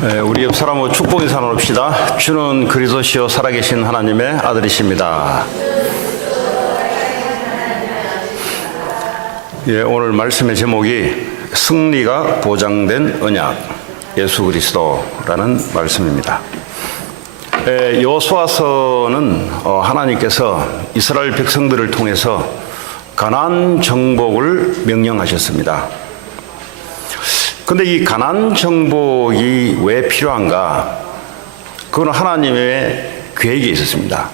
우리 옆 사람하고 축복 인사 나눕시다. 주는 그리스도시요 살아계신 하나님의 아들이십니다. 오늘 말씀의 제목이 승리가 보장된 언약 예수 그리스도라는 말씀입니다. 여호수아서는 하나님께서 이스라엘 백성들을 통해서 가나안 정복을 명령하셨습니다. 근데 이 가나안 정복이 왜 필요한가? 그건 하나님의 계획이 있었습니다.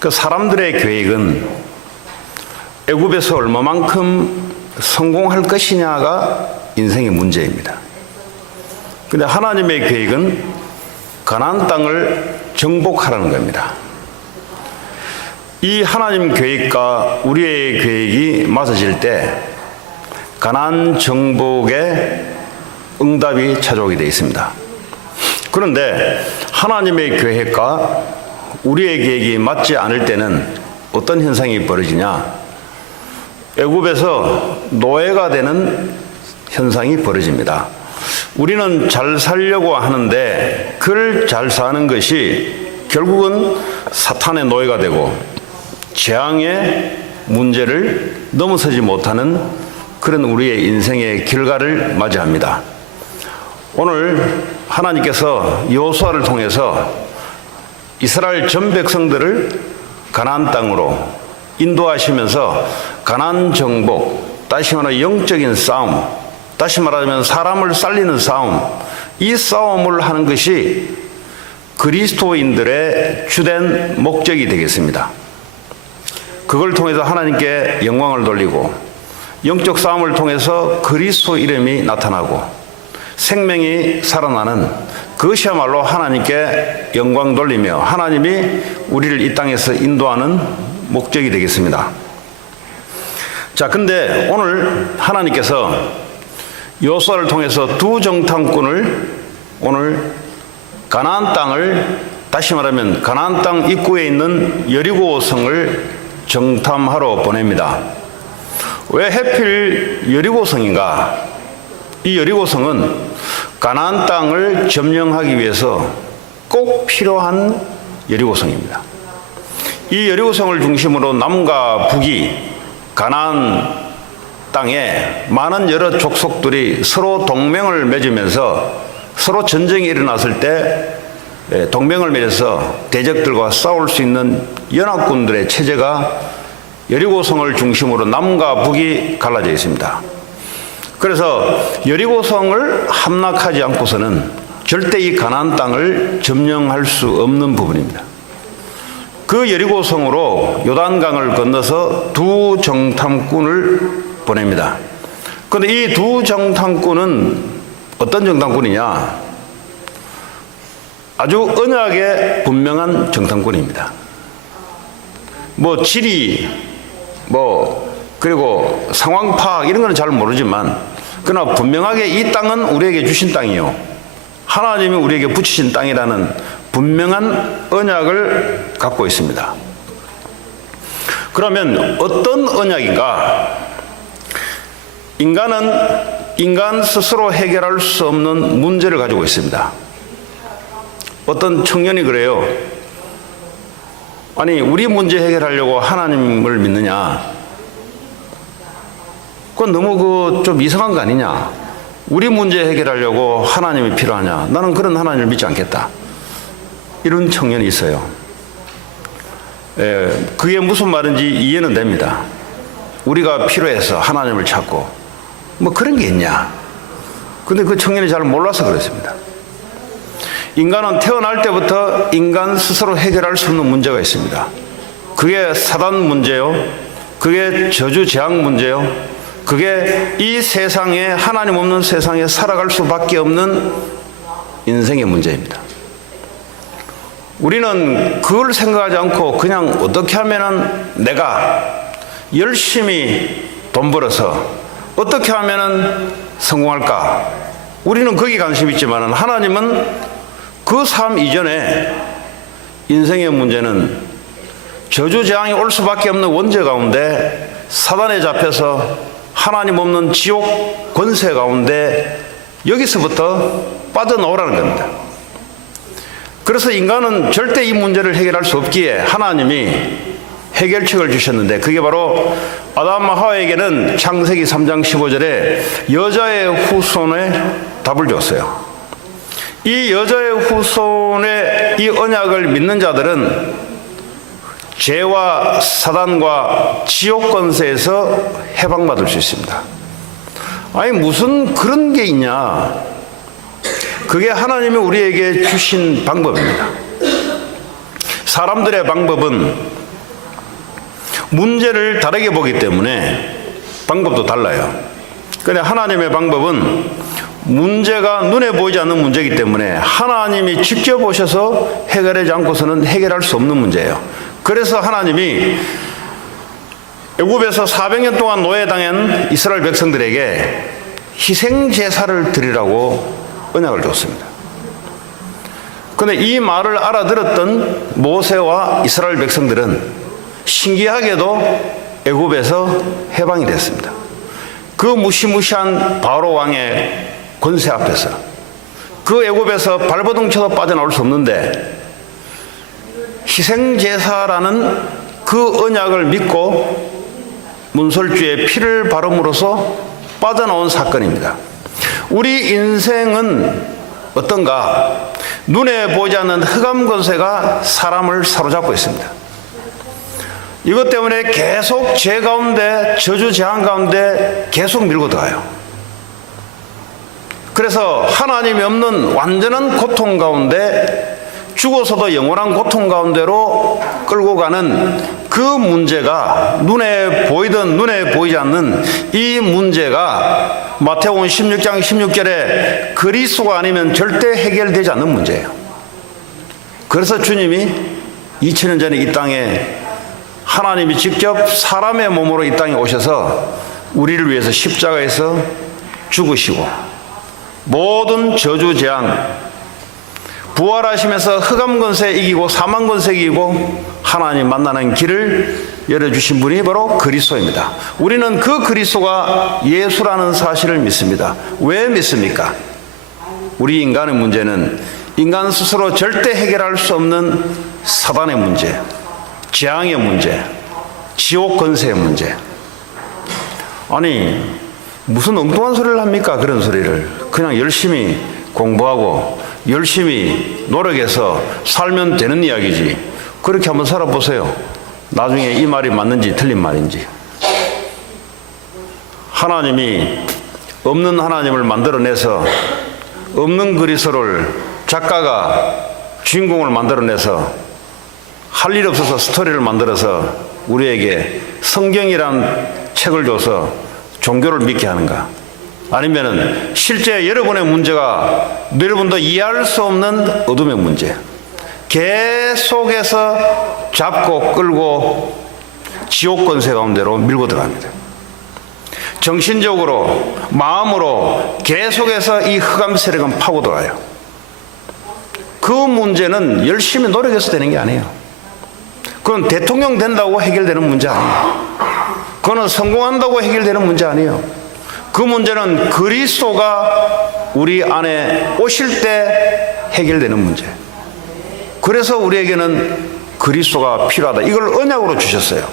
그 사람들의 계획은 애굽에서 얼마만큼 성공할 것이냐가 인생의 문제입니다. 근데 하나님의 계획은 가나안 땅을 정복하라는 겁니다. 이 하나님 계획과 우리의 계획이 맞아질 때 가나안 정복의 응답이 찾아오게 되어 있습니다. 그런데 하나님의 계획과 우리의 계획이 맞지 않을 때는 어떤 현상이 벌어지냐? 애굽에서 노예가 되는 현상이 벌어집니다. 우리는 잘 살려고 하는데 그를 잘 사는 것이 결국은 사탄의 노예가 되고 재앙의 문제를 넘어서지 못하는 그런 우리의 인생의 결과를 맞이합니다. 오늘 하나님께서 여호수아를 통해서 이스라엘 전 백성들을 가나안 땅으로 인도하시면서 가나안 정복, 다시 말하면 영적인 싸움, 다시 말하면 사람을 살리는 싸움, 이 싸움을 하는 것이 그리스도인들의 주된 목적이 되겠습니다. 그걸 통해서 하나님께 영광을 돌리고 영적 싸움을 통해서 그리스도 이름이 나타나고 생명이 살아나는 그것이야말로 하나님께 영광 돌리며 하나님이 우리를 이 땅에서 인도하는 목적이 되겠습니다. 자, 근데 오늘 하나님께서 여호수아를 통해서 두 정탐꾼을 오늘 가나안 땅을, 다시 말하면 가나안 땅 입구에 있는 여리고성을 정탐하러 보냅니다. 왜 하필 여리고성인가? 이 여리고성은 가나안 땅을 점령하기 위해서 꼭 필요한 여리고성입니다. 이 여리고성을 중심으로 남과 북이 가나안 땅에 많은 여러 족속들이 서로 동맹을 맺으면서 서로 전쟁이 일어났을 때 동맹을 맺어서 대적들과 싸울 수 있는 연합군들의 체제가 여리고성을 중심으로 남과 북이 갈라져 있습니다. 그래서 여리고성을 함락하지 않고서는 절대 이 가나안 땅을 점령할 수 없는 부분입니다. 그 여리고성으로 요단강을 건너서 두 정탐꾼을 보냅니다. 그런데 이 두 정탐꾼은 어떤 정탐꾼이냐? 아주 언약에 분명한 정탐꾼입니다. 지리, 그리고 상황 파악 이런 거는 잘 모르지만 그러나 분명하게 이 땅은 우리에게 주신 땅이요, 하나님이 우리에게 붙이신 땅이라는 분명한 언약을 갖고 있습니다. 그러면 어떤 언약인가? 인간은 인간 스스로 해결할 수 없는 문제를 가지고 있습니다. 어떤 청년이 그래요. 아니, 우리 문제 해결하려고 하나님을 믿느냐? 그건 너무 좀 이상한 거 아니냐? 우리 문제 해결하려고 하나님이 필요하냐? 나는 그런 하나님을 믿지 않겠다. 이런 청년이 있어요. 그게 무슨 말인지 이해는 됩니다. 우리가 필요해서 하나님을 찾고 그런 게 있냐? 근데 그 청년이 잘 몰라서 그렇습니다. 인간은 태어날 때부터 인간 스스로 해결할 수 없는 문제가 있습니다. 그게 사단 문제요, 그게 저주 재앙 문제요, 그게 이 세상에, 하나님 없는 세상에 살아갈 수밖에 없는 인생의 문제입니다. 우리는 그걸 생각하지 않고 그냥 어떻게 하면은 내가 열심히 돈 벌어서 어떻게 하면은 성공할까? 우리는 거기에 관심이 있지만 하나님은 그 삶 이전에 인생의 문제는 저주재앙이 올 수밖에 없는 원죄 가운데 사단에 잡혀서 하나님 없는 지옥 권세 가운데 여기서부터 빠져나오라는 겁니다. 그래서 인간은 절대 이 문제를 해결할 수 없기에 하나님이 해결책을 주셨는데, 그게 바로 아담과 하와에게는 창세기 3장 15절에 여자의 후손의 답을 줬어요. 이 여자의 후손의 이 언약을 믿는 자들은 죄와 사단과 지옥 권세에서 해방받을 수 있습니다. 아니 무슨 그런 게 있냐? 그게 하나님이 우리에게 주신 방법입니다. 사람들의 방법은 문제를 다르게 보기 때문에 방법도 달라요. 그런데 하나님의 방법은 문제가 눈에 보이지 않는 문제이기 때문에 하나님이 직접 오셔서 해결하지 않고서는 해결할 수 없는 문제예요. 그래서 하나님이 애굽에서 400년 동안 노예당한 이스라엘 백성들에게 희생 제사를 드리라고 언약을 줬습니다. 그런데 이 말을 알아들었던 모세와 이스라엘 백성들은 신기하게도 애굽에서 해방이 됐습니다. 그 무시무시한 바로 왕의 권세 앞에서, 그 애굽에서 발버둥 쳐서 빠져나올 수 없는데 희생제사라는 그 언약을 믿고 문설주에 피를 바름으로써 빠져나온 사건입니다. 우리 인생은 어떤가? 눈에 보이지 않는 흑암 권세가 사람을 사로잡고 있습니다. 이것 때문에 계속 죄 가운데, 저주 재앙 가운데 계속 밀고 들어가요. 그래서 하나님이 없는 완전한 고통 가운데, 죽어서도 영원한 고통 가운데로 끌고 가는 그 문제가, 눈에 보이든 눈에 보이지 않는 이 문제가 마태복음 16장 16절에 그리스도가 아니면 절대 해결되지 않는 문제예요. 그래서 주님이 2000년 전에 이 땅에 하나님이 직접 사람의 몸으로 이 땅에 오셔서 우리를 위해서 십자가에서 죽으시고 모든 저주 재앙, 부활하시면서 흑암 권세 이기고 사망 권세 이기고 하나님 만나는 길을 열어주신 분이 바로 그리스도입니다. 우리는 그 그리스도가 예수라는 사실을 믿습니다. 왜 믿습니까? 우리 인간의 문제는 인간 스스로 절대 해결할 수 없는 사단의 문제, 재앙의 문제, 지옥 권세의 문제. 아니 무슨 엉뚱한 소리를 합니까? 그런 소리를 그냥 열심히 공부하고 열심히 노력해서 살면 되는 이야기지. 그렇게 한번 살아보세요. 나중에 이 말이 맞는지 틀린 말인지. 하나님이 없는 하나님을 만들어내서 없는 그리스도를 작가가 주인공을 만들어내서 할 일 없어서 스토리를 만들어서 우리에게 성경이란 책을 줘서 종교를 믿게 하는가? 아니면은 실제 여러분의 문제가 여러분도 이해할 수 없는 어둠의 문제, 계속해서 잡고 끌고 지옥 권세 가운데로 밀고 들어갑니다. 정신적으로 마음으로 계속해서 이 흑암 세력은 파고들어요. 그 문제는 열심히 노력해서 되는 게 아니에요. 그건 대통령 된다고 해결되는 문제 아니에요. 그거는 성공한다고 해결되는 문제 아니에요. 그 문제는 그리스도가 우리 안에 오실 때 해결되는 문제. 그래서 우리에게는 그리스도가 필요하다. 이걸 언약으로 주셨어요.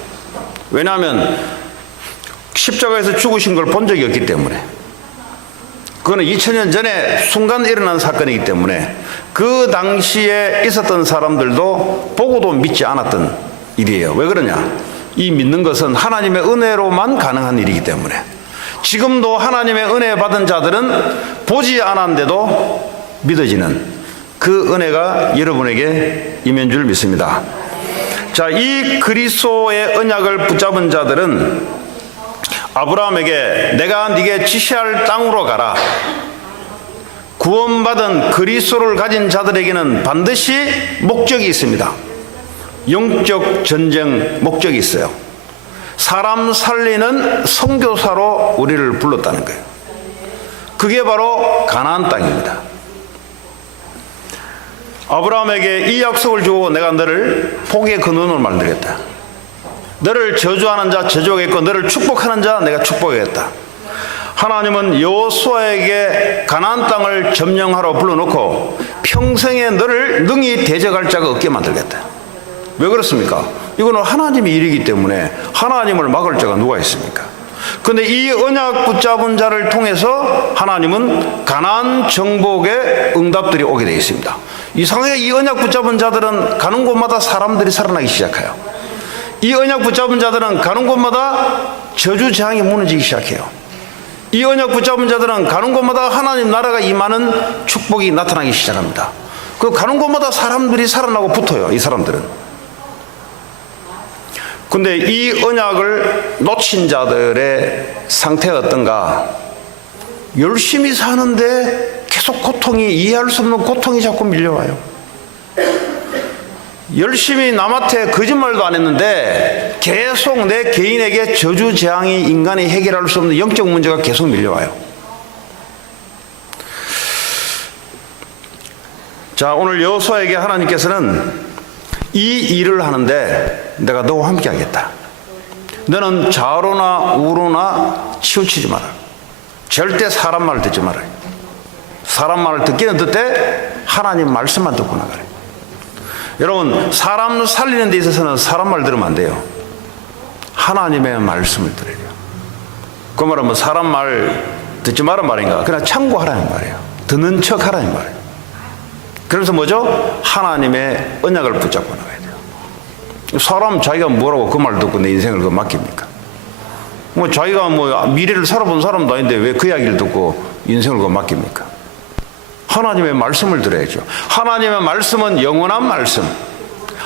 왜냐하면 십자가에서 죽으신 걸 본 적이 없기 때문에. 그거는 2000년 전에 순간 일어난 사건이기 때문에 그 당시에 있었던 사람들도 보고도 믿지 않았던 일이에요. 왜 그러냐? 이 믿는 것은 하나님의 은혜로만 가능한 일이기 때문에. 지금도 하나님의 은혜 받은 자들은 보지 않았는데도 믿어지는 그 은혜가 여러분에게 임한 줄 믿습니다. 자, 이 그리스도의 언약을 붙잡은 자들은 아브라함에게 내가 네게 지시할 땅으로 가라. 구원받은 그리스도를 가진 자들에게는 반드시 목적이 있습니다. 영적 전쟁 목적이 있어요. 사람 살리는 선교사로 우리를 불렀다는 거예요. 그게 바로 가나안 땅입니다. 아브라함에게 이 약속을 주고 내가 너를 복의 근원으로 만들겠다. 너를 저주하는 자 저주하겠고 너를 축복하는 자 내가 축복하겠다. 하나님은 여호수아에게 가나안 땅을 점령하러 불러놓고 평생에 너를 능히 대적할 자가 없게 만들겠다. 왜 그렇습니까? 이거는 하나님의 일이기 때문에 하나님을 막을 자가 누가 있습니까? 그런데 이 언약 붙잡은 자를 통해서 하나님은 가나안 정복의 응답들이 오게 되어 있습니다. 이상하게 이 언약 붙잡은 자들은 가는 곳마다 사람들이 살아나기 시작해요. 이 언약 붙잡은 자들은 가는 곳마다 저주 재앙이 무너지기 시작해요. 이 언약 붙잡은 자들은 가는 곳마다 하나님 나라가 임하는 축복이 나타나기 시작합니다. 그 가는 곳마다 사람들이 살아나고 붙어요. 이 사람들은. 근데 이 언약을 놓친 자들의 상태가 어떤가? 열심히 사는데 계속 고통이, 이해할 수 없는 고통이 자꾸 밀려와요. 열심히 남한테 거짓말도 안 했는데 계속 내 개인에게 저주 재앙이 인간이 해결할 수 없는 영적 문제가 계속 밀려와요. 자, 오늘 여호수아에게 하나님께서는 이 일을 하는데 내가 너와 함께 하겠다. 너는 좌로나 우로나 치우치지 마라. 절대 사람 말을 듣지 마라. 사람 말을 듣기는 듣되 하나님 말씀만 듣고 나가라. 여러분, 사람 살리는 데 있어서는 사람 말 들으면 안 돼요. 하나님의 말씀을 들어야 돼요. 그 말은 뭐 사람 말 듣지 마란 말인가? 그냥 참고하라는 말이에요. 듣는 척 하라는 말이에요. 그래서 뭐죠? 하나님의 언약을 붙잡고 나가야 돼요. 사람 자기가 뭐라고 그 말 듣고 내 인생을 그 맡깁니까? 뭐 자기가 뭐 미래를 살아본 사람도 아닌데 왜 그 이야기를 듣고 인생을 그 맡깁니까? 하나님의 말씀을 들어야죠. 하나님의 말씀은 영원한 말씀.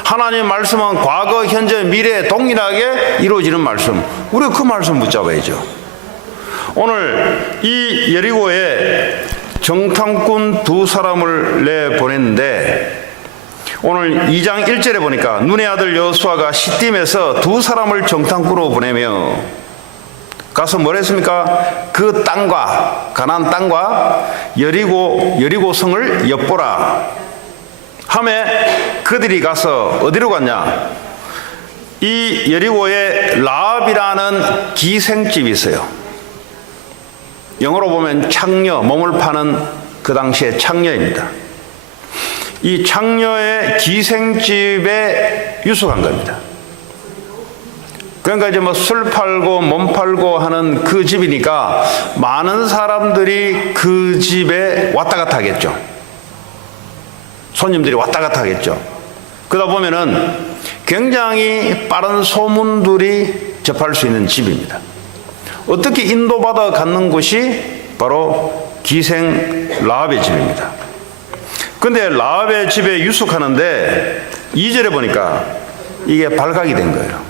하나님의 말씀은 과거, 현재, 미래에 동일하게 이루어지는 말씀. 우리가 그 말씀 붙잡아야죠. 오늘 이 여리고에 정탐꾼 두 사람을 내보냈는데 오늘 2장 1절에 보니까 눈의 아들 여호수아가 시딤에서 두 사람을 정탐꾼으로 보내며 가서 뭘 했습니까? 그 땅과 가나안 땅과 여리고 성을 엿보라 하매 그들이 가서 어디로 갔냐? 이 여리고에 라합이라는 기생집이 있어요. 영어로 보면 창녀, 몸을 파는 그 당시의 창녀입니다. 이 창녀의 기생집에 유숙한 겁니다. 그러니까 이제 뭐 술 팔고 몸 팔고 하는 그 집이니까 많은 사람들이 그 집에 왔다 갔다 하겠죠. 손님들이 왔다 갔다 하겠죠. 그러다 보면은 굉장히 빠른 소문들이 접할 수 있는 집입니다. 어떻게 인도받아 갖는 곳이 바로 기생 라합의 집입니다. 근데 라합의 집에 유숙하는데 2절에 보니까 이게 발각이 된 거예요.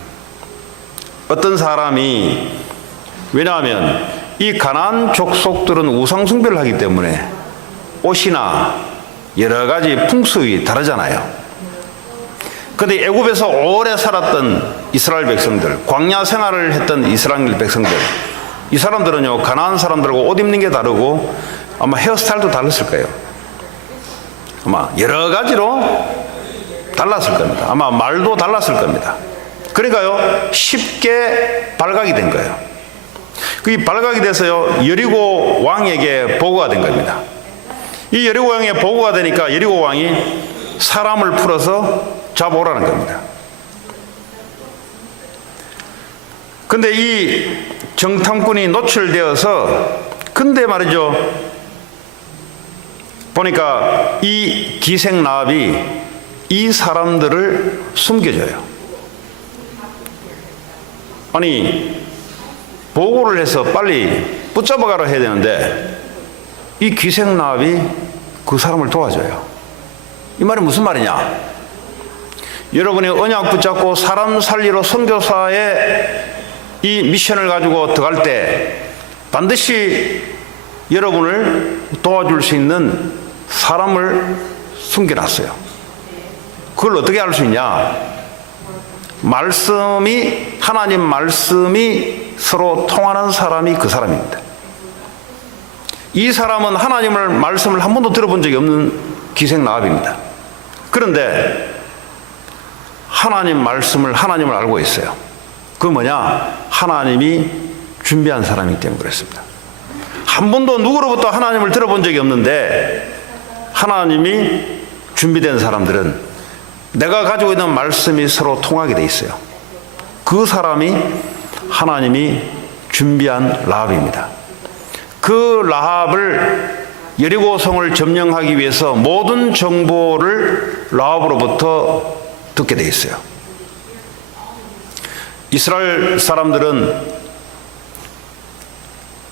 어떤 사람이, 왜냐하면 이 가나안 족속들은 우상 숭배를 하기 때문에 옷이나 여러 가지 풍습이 다르잖아요. 근데 애굽에서 오래 살았던 이스라엘 백성들, 광야 생활을 했던 이스라엘 백성들, 이 사람들은요 가나안 사람들하고 옷 입는 게 다르고 아마 헤어스타일도 달랐을 거예요. 아마 여러 가지로 달랐을 겁니다. 아마 말도 달랐을 겁니다. 그러니까요 쉽게 발각이 된 거예요. 그 발각이 돼서요 여리고 왕에게 보고가 된 겁니다. 이 여리고 왕에 보고가 되니까 여리고 왕이 사람을 풀어서 잡아오라는 겁니다. 근데 이 정탐꾼이 노출되어서, 근데 말이죠, 보니까 이 기생 라합이 이 사람들을 숨겨줘요. 아니, 보고를 해서 빨리 붙잡아가라 해야 되는데 이 기생 라합이 그 사람을 도와줘요. 이 말이 무슨 말이냐? 여러분이 언약 붙잡고 사람 살리러 선교사의 이 미션을 가지고 들어갈 때 반드시 여러분을 도와줄 수 있는 사람을 숨겨놨어요. 그걸 어떻게 알 수 있냐? 말씀이, 하나님 말씀이 서로 통하는 사람이 그 사람입니다. 이 사람은 하나님을 말씀을 한 번도 들어본 적이 없는 기생 라합입니다. 그런데 하나님 말씀을, 하나님을 알고 있어요. 그 뭐냐? 하나님이 준비한 사람이기 때문에 그렇습니다. 한 번도 누구로부터 하나님을 들어본 적이 없는데 하나님이 준비된 사람들은 내가 가지고 있는 말씀이 서로 통하게 돼 있어요. 그 사람이 하나님이 준비한 라합입니다. 그 라합을 여리고성을 점령하기 위해서 모든 정보를 라합으로부터 듣게 돼 있어요. 이스라엘 사람들은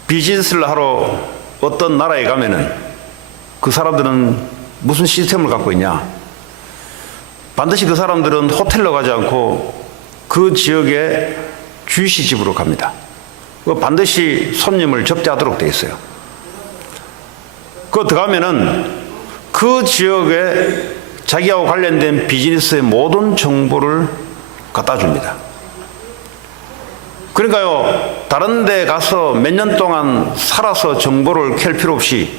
비즈니스를 하러 어떤 나라에 가면은 그 사람들은 무슨 시스템을 갖고 있냐? 반드시 그 사람들은 호텔로 가지 않고 그 지역의 주이시 집으로 갑니다. 반드시 손님을 접대하도록 되어 있어요. 그 들어가면은 그 지역에 자기하고 관련된 비즈니스의 모든 정보를 갖다 줍니다. 그러니까요, 다른 데 가서 몇 년 동안 살아서 정보를 캘 필요 없이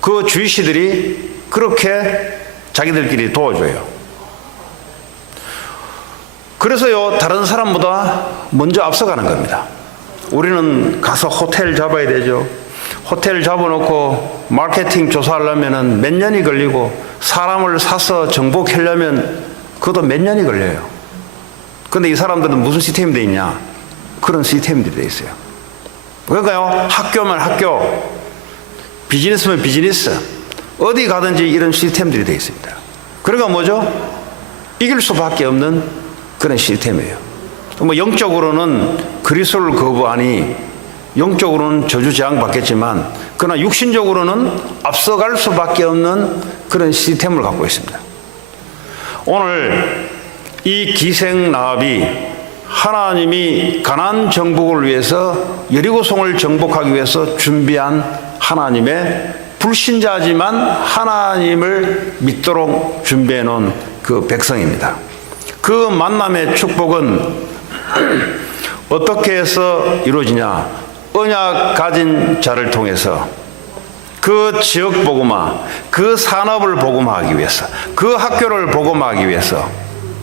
그 주이시들이 그렇게 자기들끼리 도와줘요. 그래서요, 다른 사람보다 먼저 앞서가는 겁니다. 우리는 가서 호텔 잡아야 되죠. 호텔 잡아놓고 마케팅 조사하려면 몇 년이 걸리고 사람을 사서 정보 캐려면 그것도 몇 년이 걸려요. 근데 이 사람들은 무슨 시스템이 돼 있냐? 그런 시스템들이 돼 있어요. 그러니까요, 학교면 학교, 비즈니스면 비즈니스, 어디 가든지 이런 시스템들이 돼 있습니다. 그러니까 뭐죠? 이길 수밖에 없는 그런 시스템이에요. 뭐 영적으로는 그리스도를 거부하니 영적으로는 저주재앙 받겠지만 그러나 육신적으로는 앞서갈 수밖에 없는 그런 시스템을 갖고 있습니다. 오늘 이 기생 라합이 하나님이 가나안 정복을 위해서 여리고성을 정복하기 위해서 준비한 하나님의 불신자지만 하나님을 믿도록 준비해 놓은 그 백성입니다. 그 만남의 축복은 어떻게 해서 이루어지냐? 언약 가진 자를 통해서 그 지역 복음화, 그 산업을 복음화하기 위해서, 그 학교를 복음화하기 위해서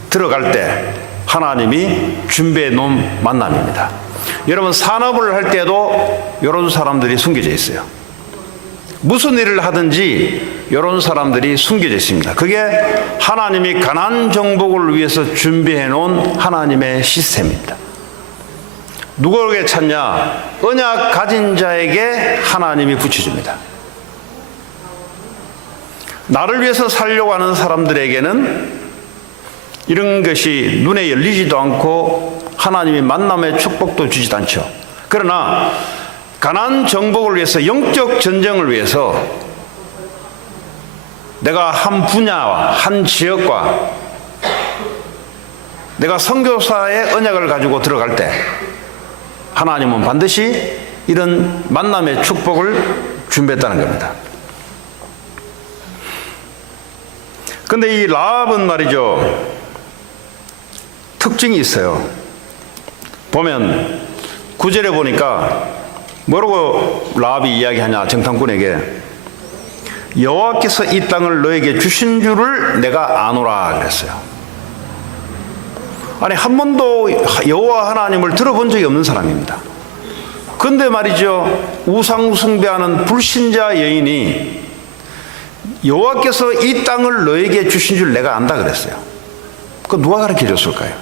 들어갈 때 하나님이 준비해 놓은 만남입니다. 여러분, 산업을 할 때도 이런 사람들이 숨겨져 있어요. 무슨 일을 하든지 이런 사람들이 숨겨져 있습니다. 그게 하나님이 가나안 정복을 위해서 준비해 놓은 하나님의 시스템입니다. 누구에게 찾냐? 언약 가진 자에게 하나님이 붙여줍니다. 나를 위해서 살려고 하는 사람들에게는 이런 것이 눈에 열리지도 않고 하나님이 만남의 축복도 주지도 않죠. 그러나 가나안 정복을 위해서, 영적 전쟁을 위해서 내가 한 분야와 한 지역과 내가 선교사의 언약을 가지고 들어갈 때 하나님은 반드시 이런 만남의 축복을 준비했다는 겁니다. 그런데 이 라합은 말이죠, 특징이 있어요. 보면 9절에 보니까 뭐라고 라합이 이야기하냐? 정탐꾼에게 여호와께서 이 땅을 너에게 주신 줄을 내가 아노라 그랬어요. 아니, 한 번도 여호와 하나님을 들어본 적이 없는 사람입니다. 근데 말이죠, 우상 숭배하는 불신자 여인이 여호와께서 이 땅을 너에게 주신 줄 내가 안다 그랬어요. 그 누가 가르쳐 줬을까요?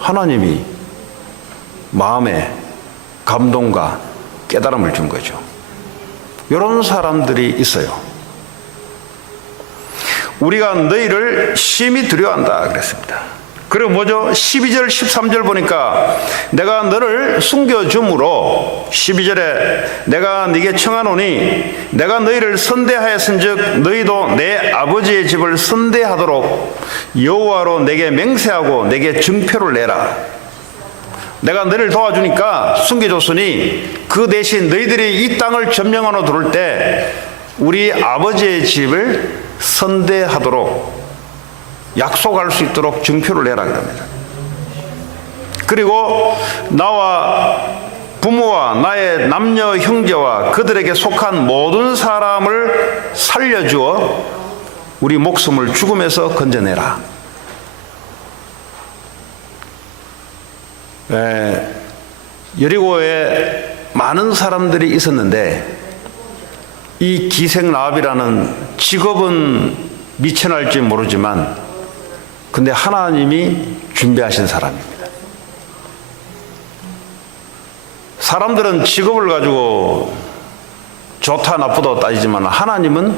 하나님이 마음에 감동과 깨달음을 준 거죠. 이런 사람들이 있어요. 우리가 너희를 심히 두려워한다 그랬습니다. 그리고 뭐죠? 12절 13절 보니까 내가 너를 숨겨줌으로 12절에 내가 네게 청하노니 내가 너희를 선대하였은즉 너희도 내 아버지의 집을 선대하도록 여호와로 내게 맹세하고 내게 증표를 내라. 내가 너를 도와주니까 숨겨줬으니 그 대신 너희들이 이 땅을 점령하러 들어올 때 우리 아버지의 집을 선대하도록 약속할 수 있도록 증표를 내라 그럽니다. 그리고 나와 부모와 나의 남녀 형제와 그들에게 속한 모든 사람을 살려주어 우리 목숨을 죽음에서 건져내라. 여리고의 많은 사람들이 있었는데 이 기생라합이라는 직업은 미천할지 모르지만 근데 하나님이 준비하신 사람입니다. 사람들은 직업을 가지고 좋다 나쁘다 따지지만 하나님은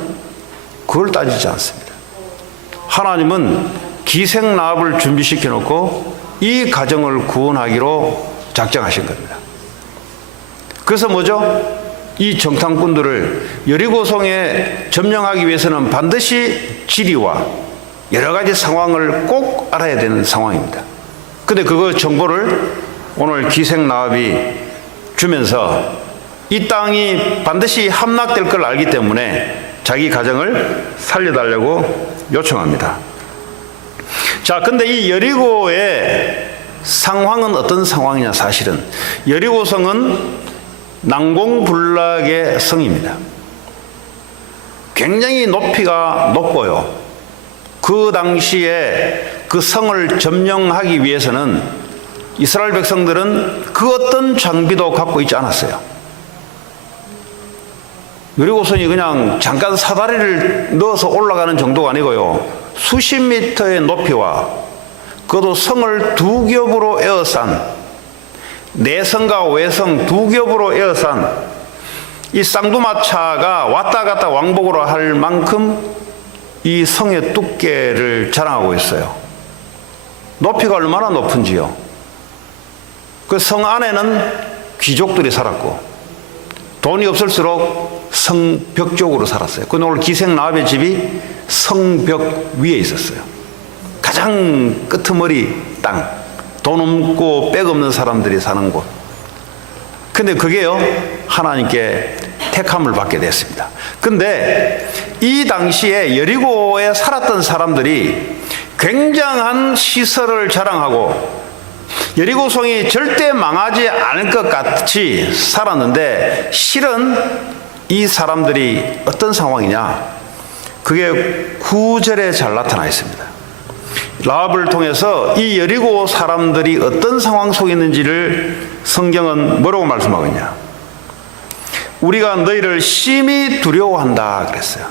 그걸 따지지 않습니다. 하나님은 기생라합을 준비시켜 놓고 이 가정을 구원하기로 작정하신 겁니다. 그래서 뭐죠? 이 정탐꾼들을 여리고성에 점령하기 위해서는 반드시 지리와 여러 가지 상황을 꼭 알아야 되는 상황입니다. 근데 그거 정보를 오늘 기생라합이 주면서 이 땅이 반드시 함락될 걸 알기 때문에 자기 가정을 살려달라고 요청합니다. 자, 근데 이 여리고의 상황은 어떤 상황이냐? 사실은 여리고성은 난공불락의 성입니다. 굉장히 높이가 높고요. 그 당시에 그 성을 점령하기 위해서는 이스라엘 백성들은 그 어떤 장비도 갖고 있지 않았어요. 여리고성이 그냥 잠깐 사다리를 넣어서 올라가는 정도가 아니고요. 수십 미터의 높이와 그것도 성을 두 겹으로 에워싼 내성과 외성 두 겹으로 에워싼 이 쌍두마차가 왔다 갔다 왕복으로 할 만큼 이 성의 두께를 자랑하고 있어요. 높이가 얼마나 높은지요. 그 성 안에는 귀족들이 살았고 돈이 없을수록 성벽 쪽으로 살았어요. 근데 오늘 기생라합의 집이 성벽 위에 있었어요. 가장 끄트머리 땅. 돈 없고 백 없는 사람들이 사는 곳. 근데 그게요, 하나님께 택함을 받게 됐습니다. 근데 이 당시에 여리고에 살았던 사람들이 굉장한 시설을 자랑하고 여리고성이 절대 망하지 않을 것 같이 살았는데 실은 이 사람들이 어떤 상황이냐? 그게 9절에 잘 나타나 있습니다. 라합을 통해서 이 여리고 사람들이 어떤 상황 속에 있는지를 성경은 뭐라고 말씀하고 있냐? 우리가 너희를 심히 두려워한다 그랬어요.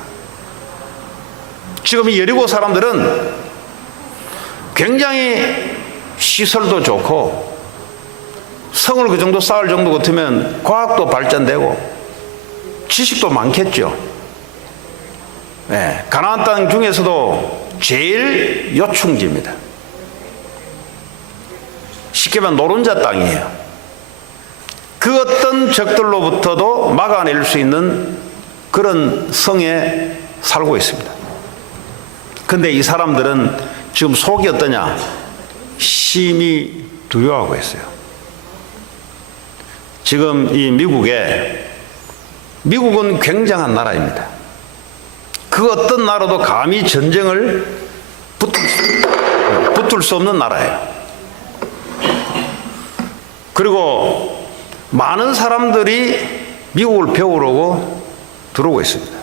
지금 이 여리고 사람들은 굉장히 시설도 좋고 성을 그 정도 쌓을 정도 같으면 과학도 발전되고 지식도 많겠죠. 네, 가나안 땅 중에서도 제일 요충지입니다. 쉽게 말하면 노른자 땅이에요. 그 어떤 적들로부터도 막아낼 수 있는 그런 성에 살고 있습니다. 근데 이 사람들은 지금 속이 어떠냐? 심히 두려워하고 있어요. 지금 이 미국은 굉장한 나라입니다. 그 어떤 나라도 감히 전쟁을 붙을 수 없는 나라예요. 그리고 많은 사람들이 미국을 배우려고 들어오고 있습니다.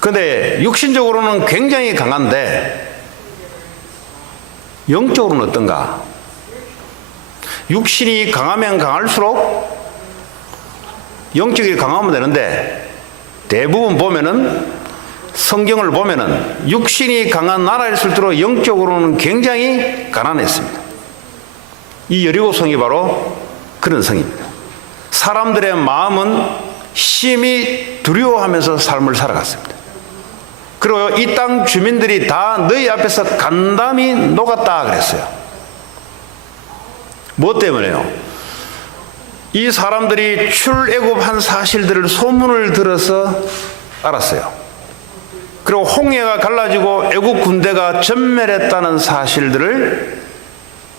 그런데 육신적으로는 굉장히 강한데 영적으로는 어떤가? 육신이 강하면 강할수록 영적이 강하면 되는데 대부분 보면은 성경을 보면은 육신이 강한 나라일수록 영적으로는 굉장히 가난했습니다. 이 여리고성이 바로 그런 성입니다. 사람들의 마음은 심히 두려워하면서 삶을 살아갔습니다. 그리고 이 땅 주민들이 다 너희 앞에서 간담이 녹았다 그랬어요. 뭐 때문에요? 이 사람들이 출애굽한 사실들을 소문을 들어서 알았어요. 그리고 홍해가 갈라지고 애국 군대가 전멸했다는 사실들을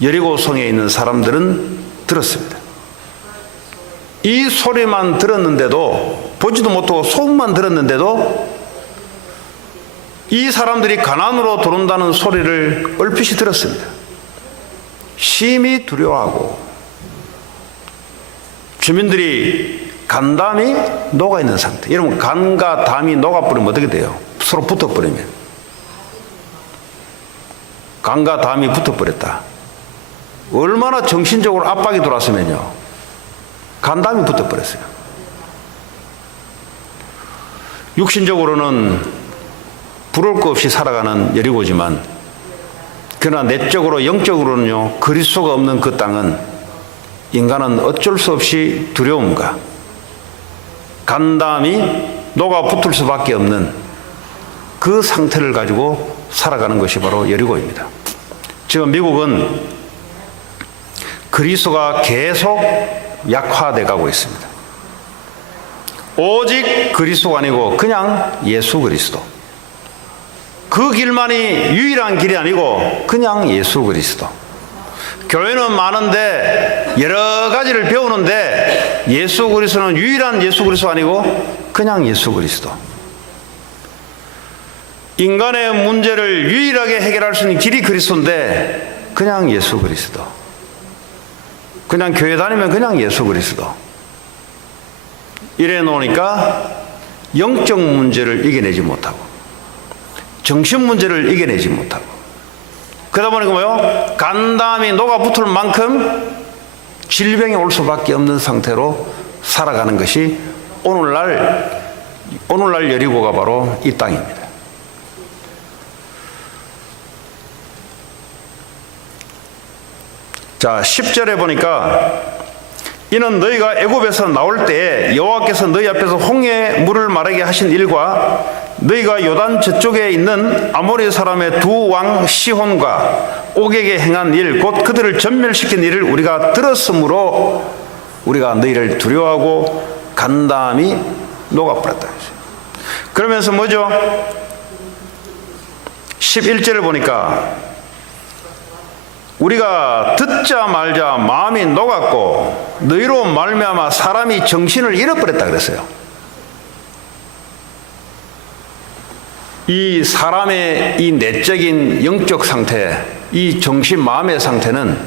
여리고성에 있는 사람들은 들었습니다. 이 소리만 들었는데도, 보지도 못하고 소문만 들었는데도 이 사람들이 가나안으로 들어온다는 소리를 얼핏이 들었습니다. 심히 두려워하고 주민들이 간담이 녹아있는 상태. 여러분, 간과 담이 녹아버리면 어떻게 돼요? 서로 붙어버리면. 간과 담이 붙어버렸다. 얼마나 정신적으로 압박이 들어왔으면요. 간담이 붙어버렸어요. 육신적으로는 부러울 것 없이 살아가는 여리고지만 그러나 내적으로 영적으로는요, 그리스도가 없는 그 땅은 인간은 어쩔 수 없이 두려움과 간담이 녹아 붙을 수밖에 없는 그 상태를 가지고 살아가는 것이 바로 여리고입니다. 지금 미국은 그리스도가 계속 약화돼 가고 있습니다. 오직 그리스도가 아니고 그냥 예수 그리스도. 그 길만이 유일한 길이 아니고 그냥 예수 그리스도. 교회는 많은데 여러 가지를 배우는데 예수 그리스도는 유일한 예수 그리스도가 아니고 그냥 예수 그리스도. 인간의 문제를 유일하게 해결할 수 있는 길이 그리스도인데 그냥 예수 그리스도. 그냥 교회 다니면 그냥 예수 그리스도. 이래 놓으니까 영적 문제를 이겨내지 못하고 정신 문제를 이겨내지 못하고 그러다 보니까 뭐요? 간담이 녹아붙을 만큼 질병이 올 수밖에 없는 상태로 살아가는 것이 오늘날 여리고가 바로 이 땅입니다. 자, 10절에 보니까 이는 너희가 애굽에서 나올 때에 여호와께서 너희 앞에서 홍해 물을 마르게 하신 일과 너희가 요단 저쪽에 있는 아모리 사람의 두 왕 시혼과 옥에게 행한 일, 곧 그들을 전멸시킨 일을 우리가 들었으므로 우리가 너희를 두려워하고 간담이 녹아버렸다. 그러면서 뭐죠? 11절을 보니까 우리가 듣자 말자 마음이 녹았고 너희로 말미암아 사람이 정신을 잃어버렸다 그랬어요. 이 사람의 이 내적인 영적 상태, 이 정신 마음의 상태는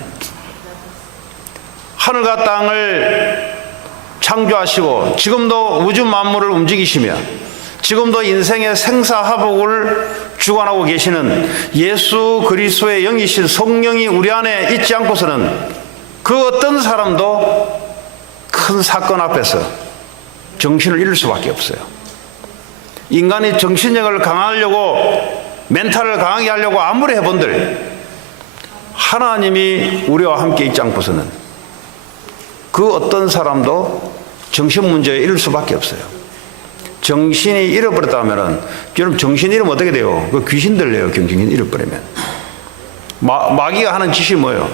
하늘과 땅을 창조하시고 지금도 우주 만물을 움직이시며 지금도 인생의 생사화복을 주관하고 계시는 예수 그리스도의 영이신 성령이 우리 안에 있지 않고서는 그 어떤 사람도 큰 사건 앞에서 정신을 잃을 수밖에 없어요. 인간이 정신력을 강화하려고 멘탈을 강하게 하려고 아무리 해본들 하나님이 우리와 함께 있지 않고서는 그 어떤 사람도 정신 문제에 잃을 수밖에 없어요. 정신이 잃어버렸다 하면은, 여러분 정신 잃으면 어떻게 돼요? 그 귀신 들려요. 정신 잃어버리면. 마귀가 하는 짓이 뭐예요?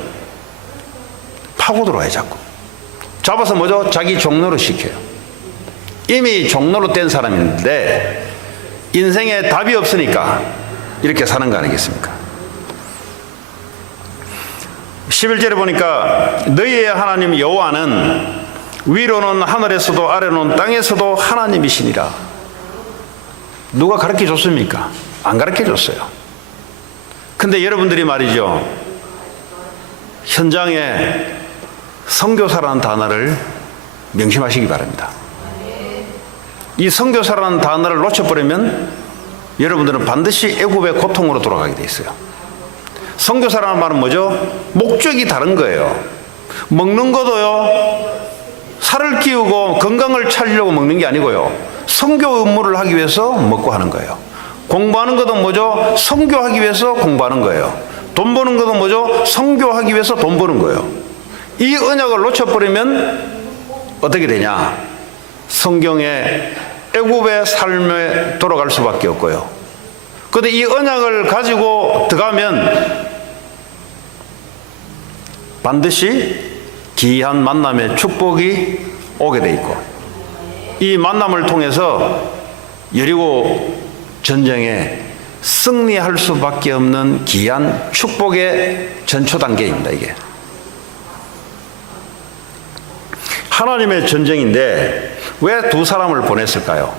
파고 들어와요, 자꾸. 잡아서 뭐죠? 자기 종로로 시켜요. 이미 종로로 된 사람인데, 인생에 답이 없으니까 이렇게 사는 거 아니겠습니까? 11절에 보니까, 너희의 하나님 여호와는 위로는 하늘에서도 아래로는 땅에서도 하나님이시니라. 누가 가르쳐 줬습니까? 안 가르쳐 줬어요. 근데 여러분들이 말이죠, 현장에 선교사라는 단어를 명심하시기 바랍니다. 이 선교사라는 단어를 놓쳐버리면 여러분들은 반드시 애굽의 고통으로 돌아가게 돼 있어요. 선교사라는 말은 뭐죠? 목적이 다른 거예요. 먹는 것도요, 살을 끼우고 건강을 찾으려고 먹는 게 아니고요, 선교 업무를 하기 위해서 먹고 하는 거예요. 공부하는 것도 뭐죠? 선교하기 위해서 공부하는 거예요. 돈 버는 것도 뭐죠? 선교하기 위해서 돈 버는 거예요. 이 언약을 놓쳐버리면 어떻게 되냐? 성경의 애굽의 삶에 돌아갈 수밖에 없고요. 그런데 이 언약을 가지고 들어가면 반드시 귀한 만남의 축복이 오게 돼 있고, 이 만남을 통해서 여리고 전쟁에 승리할 수밖에 없는 귀한 축복의 전초 단계입니다. 이게 하나님의 전쟁인데 왜 두 사람을 보냈을까요?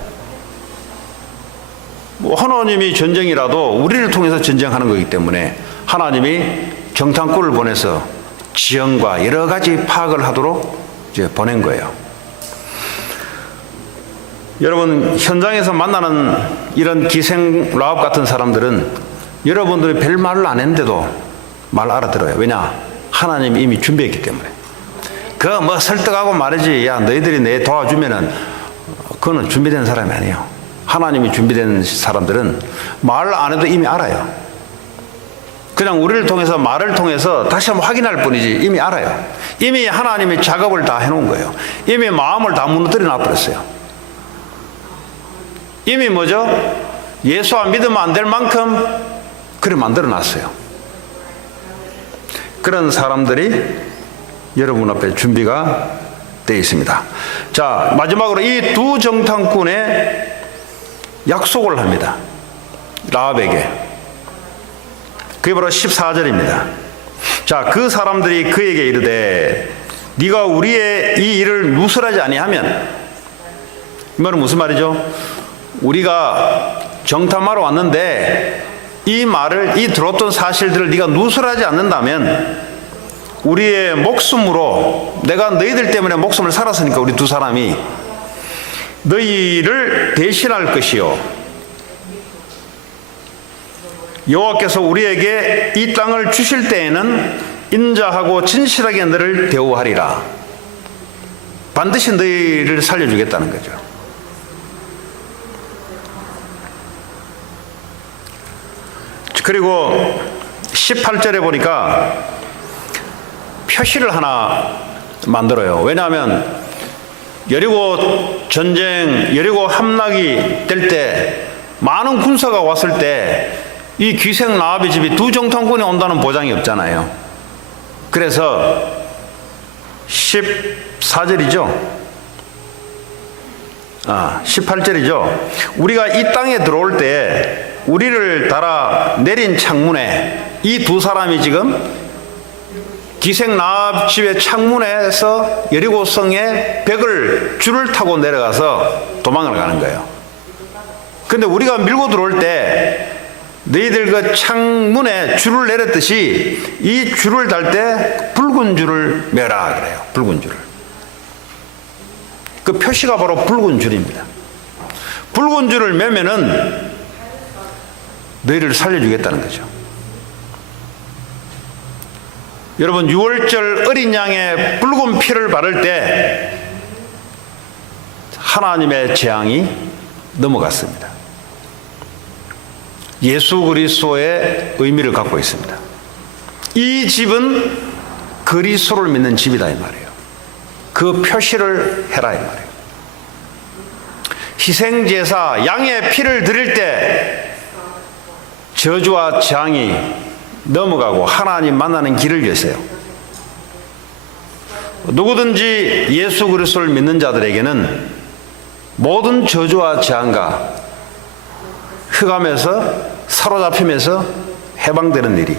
하나님이 전쟁이라도 우리를 통해서 전쟁하는 거기 때문에 하나님이 정탐꾼을 보내서 지형과 여러 가지 파악을 하도록 이제 보낸 거예요. 여러분, 현장에서 만나는 이런 기생 라합 같은 사람들은 여러분들이 별 말을 안 했는데도 말 알아들어요. 왜냐? 하나님이 이미 준비했기 때문에. 그 뭐 설득하고 말이지. 야, 너희들이 내 도와주면은 그거는 준비된 사람이 아니에요. 하나님이 준비된 사람들은 말 안 해도 이미 알아요. 그냥 우리를 통해서 말을 통해서 다시 한번 확인할 뿐이지 이미 알아요. 이미 하나님이 작업을 다 해놓은 거예요. 이미 마음을 다 무너뜨려 놔버렸어요. 이미 뭐죠? 예수와 믿으면 안 될 만큼 그래 만들어 놨어요. 그런 사람들이 여러분 앞에 준비가 되어 있습니다. 자, 마지막으로 이 두 정탐꾼의 약속을 합니다. 라합에게. 그게 바로 14절입니다. 자, 그 사람들이 그에게 이르되 네가 우리의 이 일을 누설하지 아니하면, 이 말은 무슨 말이죠? 우리가 정탐하러 왔는데 이 말을, 이 들었던 사실들을 네가 누설하지 않는다면 우리의 목숨으로, 내가 너희들 때문에 목숨을 살았으니까 우리 두 사람이 너희를 대신할 것이요 여호와께서 우리에게 이 땅을 주실 때에는 인자하고 진실하게 너를 대우하리라. 반드시 너희를 살려주겠다는 거죠. 그리고 18절에 보니까 표시를 하나 만들어요. 왜냐하면 여리고 전쟁, 여리고 함락이 될 때 많은 군사가 왔을 때 이 귀생 라합의 집이 두 정탐꾼이 온다는 보장이 없잖아요. 그래서 14절이죠. 18절이죠. 우리가 이 땅에 들어올 때 우리를 달아 내린 창문에 이 두 사람이 지금 기생 라합 집의 창문에서 여리고성에 벽을 줄을 타고 내려가서 도망을 가는 거예요. 근데 우리가 밀고 들어올 때 너희들 그 창문에 줄을 내렸듯이 이 줄을 달 때 붉은 줄을 매라 그래요. 붉은 줄을. 그 표시가 바로 붉은 줄입니다. 붉은 줄을 매면은 너희를 살려주겠다는 거죠. 여러분, 6월절 어린 양의 붉은 피를 바를 때 하나님의 재앙이 넘어갔습니다. 예수 그리스도의 의미를 갖고 있습니다. 이 집은 그리스도를 믿는 집이다 이 말이에요. 그 표시를 해라 이 말이에요. 희생제사 양의 피를 드릴 때 저주와 재앙이 넘어가고 하나님 만나는 길을 여세요. 누구든지 예수 그리스도를 믿는 자들에게는 모든 저주와 재앙과 흑암에서 사로잡히면서 해방되는 일이,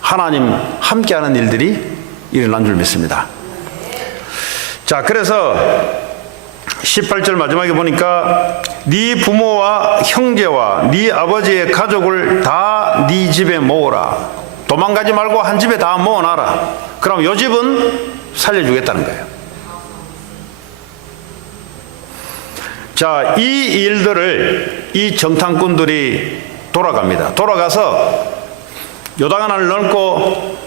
하나님 함께하는 일들이 일어난 줄 믿습니다. 자, 그래서 18절 마지막에 보니까 네 부모와 형제와 네 아버지의 가족을 다 네 집에 모으라. 도망가지 말고 한 집에 다 모아놔라. 그럼 요 집은 살려주겠다는 거예요. 자, 이 일들을 이 정탐꾼들이 돌아갑니다. 돌아가서 요단강을 넘고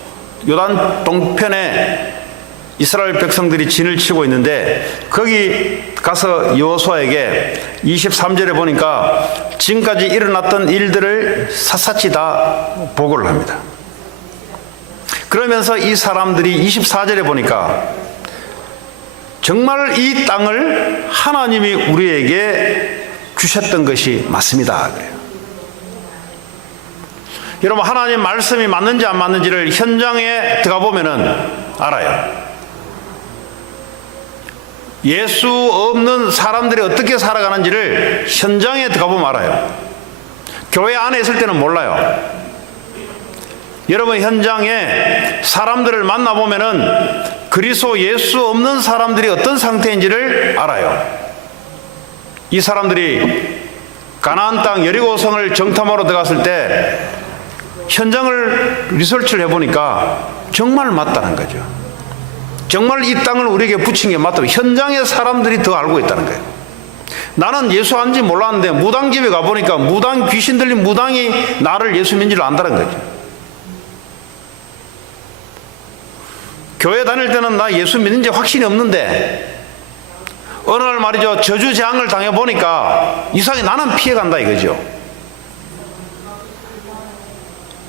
요단 동편에 이스라엘 백성들이 진을 치고 있는데 거기 가서 여호수아에게 23절에 보니까 지금까지 일어났던 일들을 샅샅이 다 보고를 합니다. 그러면서 이 사람들이 24절에 보니까 정말 이 땅을 하나님이 우리에게 주셨던 것이 맞습니다. 그래요. 여러분, 하나님 말씀이 맞는지 안 맞는지를 현장에 들어가 보면은 알아요. 예수 없는 사람들이 어떻게 살아가는지를 현장에 들어가 보면 알아요. 교회 안에 있을 때는 몰라요. 여러분, 현장에 사람들을 만나보면은 그리스도 예수 없는 사람들이 어떤 상태인지를 알아요. 이 사람들이 가나안 땅 여리고성을 정탐하러 들어갔을 때 현장을 리서치를 해보니까 정말 맞다는 거죠. 정말 이 땅을 우리에게 붙인 게 맞다고. 현장의 사람들이 더 알고 있다는 거예요. 나는 예수 안지 몰랐는데 무당집에 가보니까 무당, 귀신 들린 무당이 나를 예수 믿는지를 안다는 거죠. 교회 다닐 때는 나 예수 믿는지 확신이 없는데 어느 날 말이죠, 저주재앙을 당해보니까 이상하게 나는 피해간다 이거죠.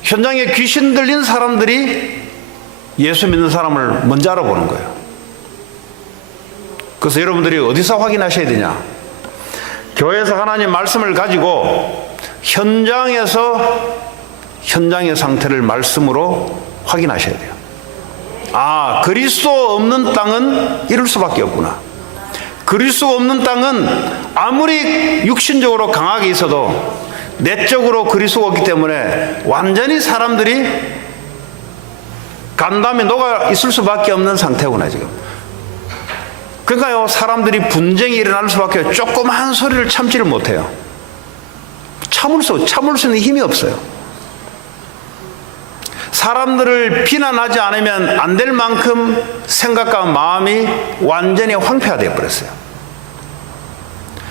현장에 귀신 들린 사람들이 예수 믿는 사람을 먼저 알아보는 거예요. 그래서 여러분들이 어디서 확인하셔야 되냐? 교회에서 하나님 말씀을 가지고 현장의 상태를 말씀으로 확인하셔야 돼요. 아, 그리스도 없는 땅은 이럴 수밖에 없구나. 그리스도 없는 땅은 아무리 육신적으로 강하게 있어도 내적으로 그리스도가 없기 때문에 완전히 사람들이 간담이 녹아 있을 수밖에 없는 상태구나 지금. 그러니까요, 사람들이 분쟁이 일어날 수밖에 없어요. 조그만 소리를 참지를 못해요. 참을 수 있는 힘이 없어요. 사람들을 비난하지 않으면 안 될 만큼 생각과 마음이 완전히 황폐화되어 버렸어요.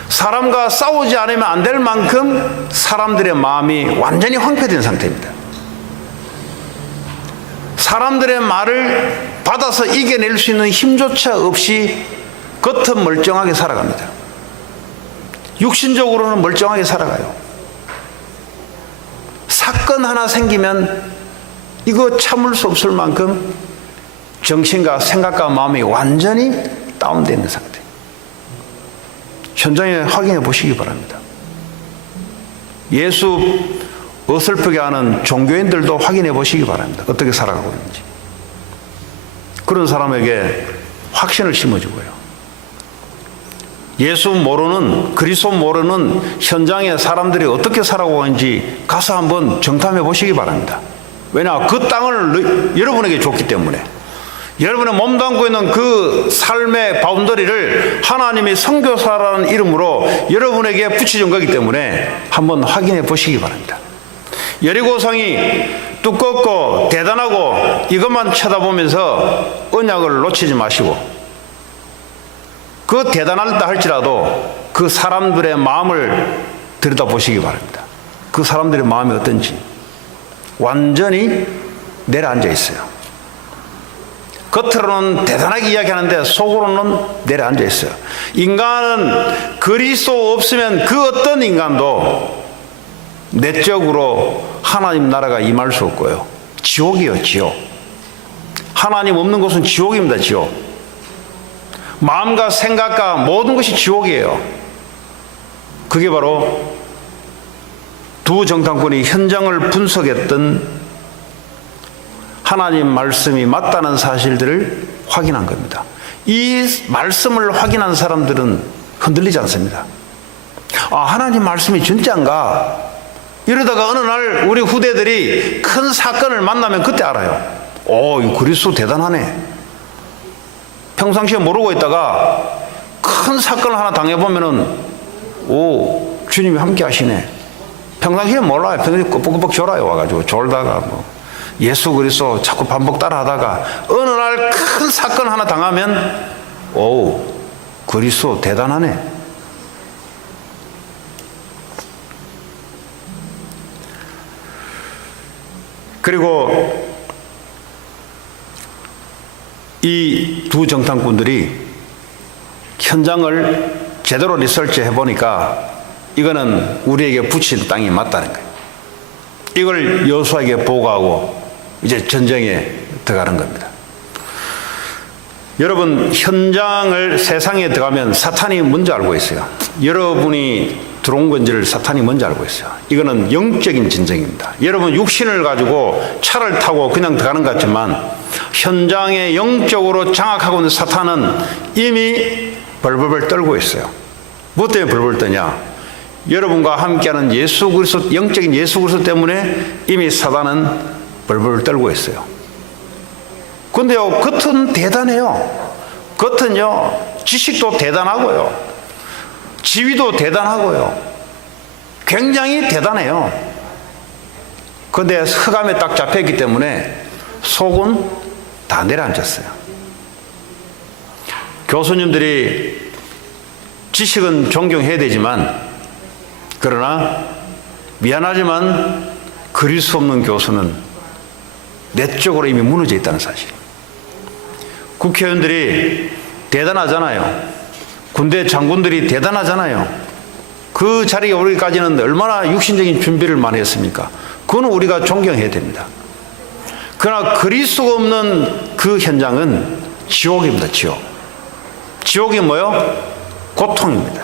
사람과 싸우지 않으면 안 될 만큼 사람들의 마음이 완전히 황폐된 상태입니다. 사람들의 말을 받아서 이겨낼 수 있는 힘조차 없이 겉은 멀쩡하게 살아갑니다. 육신적으로는 멀쩡하게 살아가요. 사건 하나 생기면 이거 참을 수 없을 만큼 정신과 생각과 마음이 완전히 다운되어 있는 상태. 현장에 확인해 보시기 바랍니다. 예수 어설프게 하는 종교인들도 확인해 보시기 바랍니다. 어떻게 살아가고 있는지. 그런 사람에게 확신을 심어주고요. 예수 모르는, 그리스도 모르는 현장에 사람들이 어떻게 살아가고 있는지 가서 한번 정탐해 보시기 바랍니다. 왜냐, 그 땅을 여러분에게 줬기 때문에. 여러분의 몸담고 있는 그 삶의 바운더리를 하나님이 선교사라는 이름으로 여러분에게 붙여준 거기 때문에 한번 확인해 보시기 바랍니다. 여리고성이 두껍고 대단하고 이것만 쳐다보면서 언약을 놓치지 마시고, 그 대단하다 할지라도 그 사람들의 마음을 들여다보시기 바랍니다. 그 사람들의 마음이 어떤지. 완전히 내려앉아 있어요. 겉으로는 대단하게 이야기하는데 속으로는 내려앉아 있어요. 인간은 그리스도 없으면 그 어떤 인간도 내적으로 하나님 나라가 임할 수 없고요. 지옥이요, 지옥. 하나님 없는 곳은 지옥입니다, 지옥. 마음과 생각과 모든 것이 지옥이에요. 그게 바로 두 정탐꾼이 현장을 분석했던 하나님 말씀이 맞다는 사실들을 확인한 겁니다. 이 말씀을 확인한 사람들은 흔들리지 않습니다. 아, 하나님 말씀이 진짜인가? 이러다가 어느 날 우리 후대들이 큰 사건을 만나면 그때 알아요. 이 그리스도 대단하네. 평상시에 모르고 있다가 큰 사건을 하나 당해보면은 주님이 함께 하시네. 평상시에 몰라요. 평상시에 끄뻑끄뻑 졸아요. 와가지고 졸다가 예수 그리스도 자꾸 반복 따라 하다가 어느 날 큰 사건 하나 당하면 그리스도 대단하네. 그리고 이 두 정탐꾼들이 현장을 제대로 리서치 해보니까 이거는 우리에게 붙인 땅이 맞다는 거예요. 이걸 여호수아에게 보고하고 이제 전쟁에 들어가는 겁니다. 여러분, 현장을 세상에 들어가면 사탄이 먼저 알고 있어요. 여러분이 들어온 건지를 사탄이 먼저 알고 있어요. 이거는 영적인 전쟁입니다. 여러분 육신을 가지고 차를 타고 그냥 들어가는 것 같지만 현장에 영적으로 장악하고 있는 사탄은 이미 벌벌벌 떨고 있어요. 무엇 때문에 벌벌 떠냐? 여러분과 함께하는 예수 그리스도, 영적인 예수 그리스도 때문에 이미 사단은 벌벌 떨고 있어요. 근데요, 겉은 대단해요. 겉은요, 지식도 대단하고요, 지위도 대단하고요, 굉장히 대단해요. 근데 흑암에 딱 잡혀있기 때문에 속은 다 내려앉았어요. 교수님들이 지식은 존경해야 되지만, 그러나 미안하지만 그릴 수 없는 교수는 내적으로 이미 무너져 있다는 사실. 국회의원들이 대단하잖아요. 군대 장군들이 대단하잖아요. 그 자리에 오르기까지는 얼마나 육신적인 준비를 많이 했습니까? 그건 우리가 존경해야 됩니다. 그러나 그리스도가 없는 그 현장은 지옥입니다. 지옥. 지옥이 뭐요? 고통입니다.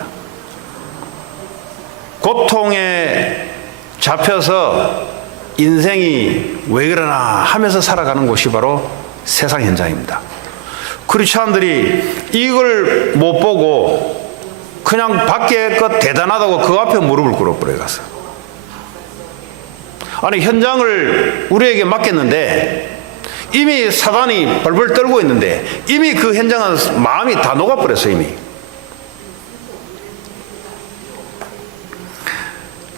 고통에 잡혀서 인생이 왜 그러나 하면서 살아가는 곳이 바로 세상 현장입니다. 크리스찬들이 이걸 못 보고 그냥 밖에 것 대단하다고 그 앞에 무릎을 꿇어버려 가서. 아니, 현장을 우리에게 맡겼는데 이미 사단이 벌벌 떨고 있는데 이미 그 현장은 마음이 다 녹아버렸어요. 이미.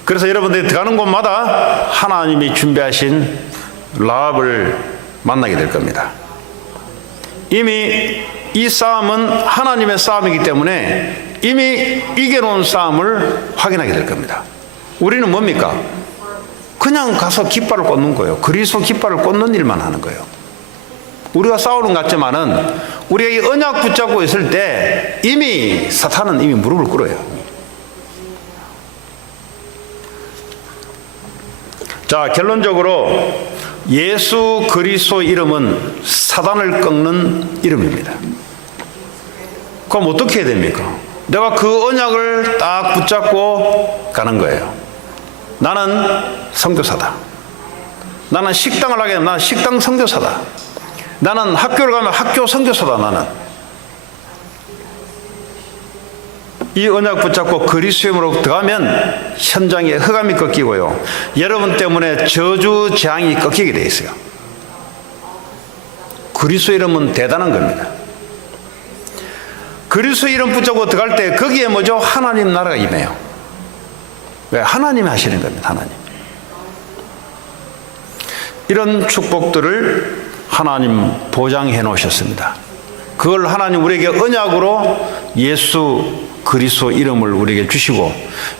그래서 여러분들이 들어가는 곳마다 하나님이 준비하신 라합을 만나게 될 겁니다. 이미 이 싸움은 하나님의 싸움이기 때문에 이미 이겨놓은 싸움을 확인하게 될 겁니다. 우리는 뭡니까? 그냥 가서 깃발을 꽂는 거예요. 그리스도 깃발을 꽂는 일만 하는 거예요. 우리가 싸우는 것 같지만은 우리가 이 언약 붙잡고 있을 때 이미 사탄은 이미 무릎을 꿇어요. 자, 결론적으로 예수 그리스도 이름은 사단을 꺾는 이름입니다. 그럼 어떻게 해야 됩니까? 내가 그 언약을 딱 붙잡고 가는 거예요. 나는 선교사다. 나는 식당을 하게 되면 나는 식당 선교사다. 나는 학교를 가면 학교 선교사다. 나는 이 언약 붙잡고 그리스도의 이름으로 들어가면 현장에 흑암이 꺾이고요, 여러분 때문에 저주 재앙이 꺾이게 돼 있어요. 그리스도의 이름은 대단한 겁니다. 그리스도의 이름 붙잡고 들어갈 때 거기에 뭐죠? 하나님 나라가 임해요. 왜? 하나님이 하시는 겁니다. 하나님. 이런 축복들을 하나님 보장해 놓으셨습니다. 그걸 하나님 우리에게 언약으로 예수 그리스도 이름을 우리에게 주시고,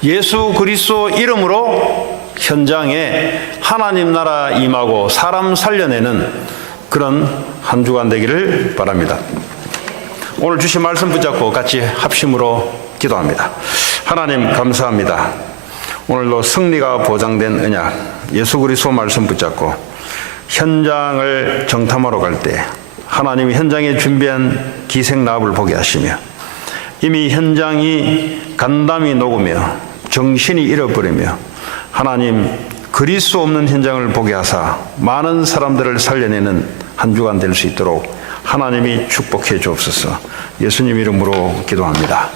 예수 그리스도 이름으로 현장에 하나님 나라 임하고 사람 살려내는 그런 한 주간 되기를 바랍니다. 오늘 주신 말씀 붙잡고 같이 합심으로 기도합니다. 하나님 감사합니다. 오늘도 승리가 보장된 언약 예수 그리스도 말씀 붙잡고 현장을 정탐하러 갈 때 하나님이 현장에 준비한 기생나합을 보게 하시며, 이미 현장이 간담이 녹으며 정신이 잃어버리며 하나님 그리스도 없는 현장을 보게 하사 많은 사람들을 살려내는 한 주간 될 수 있도록 하나님이 축복해 주옵소서. 예수님 이름으로 기도합니다.